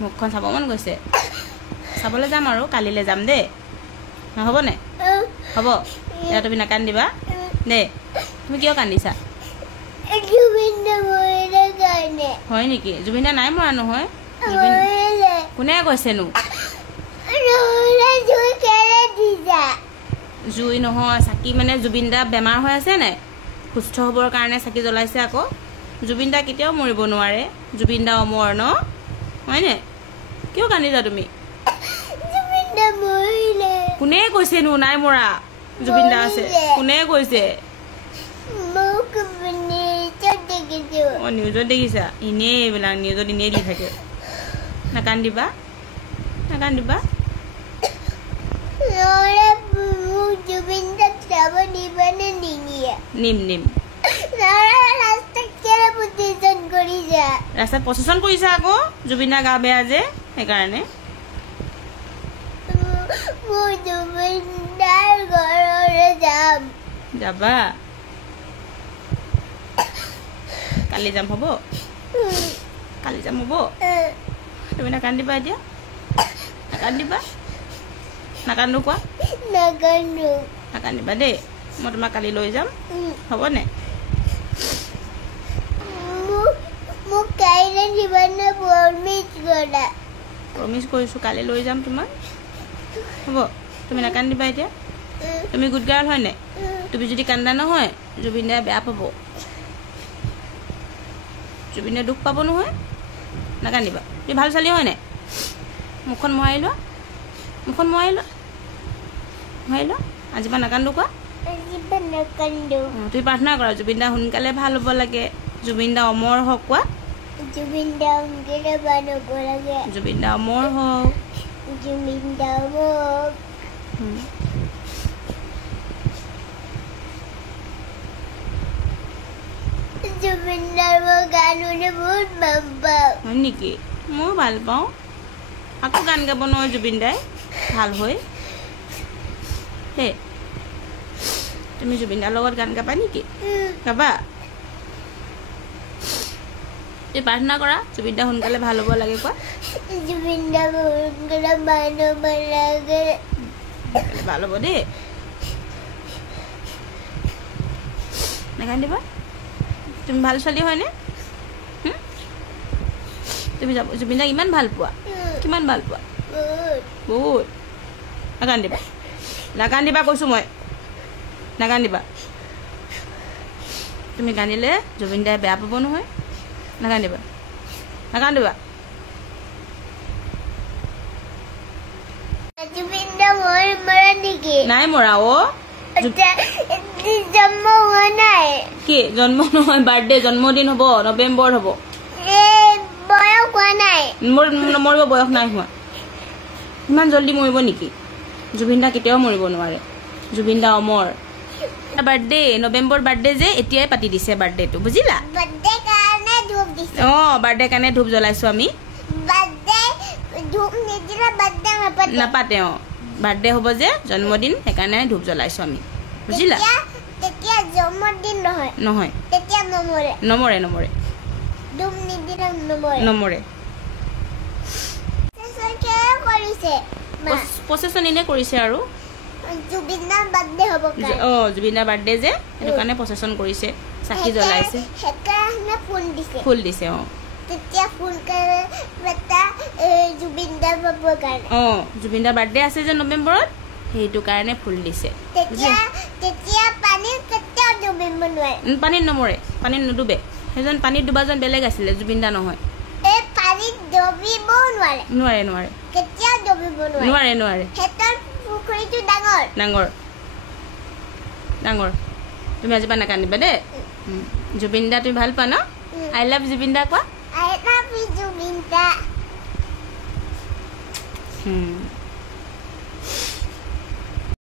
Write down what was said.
মুখখন চাব মন গৈছে চাবলৈ যাম আৰু কালিলৈ যাম দেই নহ'বনে হ'ব এতিয়া তুমি নাকান্দিবা দে তুমি কিয় কান্দিছা হয় নেকি জুবিন দা নাই মৰা নহয় কোনে কৈছেনো জুই নহয় চাকি মানে জুবিন দা বেমাৰ হৈ আছে নাই সুস্থ হ'বৰ কাৰণে চাকি জ্বলাইছে আকৌ জুবিন দা কেতিয়াও মৰিব নোৱাৰে জুবিন দা অমৰ ন হয়নে কিয় কান্দিছা তুমি কোনে কৈছেনো নাই মৰা জুবিন দা আছে কোনে কৈছে নিউজত দেখিছা এনেই এইবিলাক নিউজত এনেই দি থাকে নাকান্দিবা নাকান্দিবা নিম নিম ৰাস্তাত প্ৰচেছন কৰিছা আকৌ জুবিন দা গা বেয়া যে সেইকাৰণে যাবা কালি যাম হ'ব কালি যাম হ'ব তুমি নাকান্দিবা এতিয়া নাকান্দিবা নাকান্দো কোৱা নাকান্দিবা দেই মই তোমাক কালি লৈ যাম হ'বনে প্ৰমিছ কৰিছোঁ কালি লৈ যাম তোমাক হ'ব তুমি নাকান্দিবা এতিয়া তুমি গুড গাৰ্ল হয়নে তুমি যদি কান্দা নহয় জুবিন দাই বেয়া পাব জুবিন দাই দুখ পাব নহয় নাকান্দিবা তুমি ভাল ছোৱালী হয়নে মুখখন মোহাৰি লোৱা মুখখন মোহাৰি লোৱা আজিৰ পৰা নাকান্দো কোৱা তুমি প্ৰাৰ্থনা কৰা জুবিন দা সোনকালে ভাল হ'ব লাগে জুবিন দা অমৰ হওক কোৱা জুবিন দা অমৰ হওক হয় নেকি মই ভাল পাওঁ আকৌ গান গাব নহয় জুবিন দাই ভাল হৈ হে তুমি জুবিন দাৰ লগত গান গাবা নেকি গাবা তুমি প্ৰাৰ্থনা কৰা জুবিন দা সোনকালে ভাল হ'ব লাগে কোৱা জুবিন দা সোনকালে ভাল হ'ব দেই নাকান্দিবা তুমি ভাল ছোৱালী হয়নে তুমি জুবিন দাক ইমান ভাল পোৱা কিমান ভাল পোৱা বহুত নাকান্দিবা নাকান্দিবা কৈছোঁ মই নাকান্দিবা তুমি কান্দিলে জুবিন দাই বেয়া পাব নহয় নাকান্দিবা নাকান্দিবা নাই মৰা অ কি জন্ম নহয় বাৰ্থডে জন্মদিন হ'ব নৱেম্বৰ হ'ব মৰিব বয়স নাই হোৱা ইমান জলদি মৰিব নেকি জুবিন দা কেতিয়াও মৰিব নোৱাৰে জুবিন দা অমৰ বাৰ্থডে নৱেম্বৰ বাৰ্থডে যে এতিয়াই পাতি দিছে বাৰ্থডেটো বুজিলা অঁ বাৰ্থডে কাৰণে ধূপ জ্বলাইছোঁ আমি নাপাতে অঁ বাৰ্থডে হ'ব যে জন্মদিন সেইকাৰণে ধূপ জ্বলাইছোঁ আমি বুজিলা নহয় নমৰে নমৰে নমৰে প্ৰচেছন এনে কৰিছে আৰু জুবিন দাৰ বাৰ্থডে যে সেইটো কাৰণে প্ৰচেছন কৰিছে চাকি জ্বলাইছে ফুল দিছে অঁ অঁ জুবিন দাৰ বাৰ্থডে আছে যে নৱেম্বৰত সেইটো কাৰণে ফুল দিছে পানীত নমৰে পানীত নুডুবে সেইজন পানীত ডুবাজন বেলেগ আছিলে জুবিন দা নহয় নোৱাৰে নোৱাৰে নোৱাৰে নোৱাৰে ডাঙৰ ডাঙৰ তুমি আজিৰ পৰা নাকান্দিবা দেই জুবিন দা তুমি ভাল পোৱা ন আই লাভ জুবিন দা কোৱা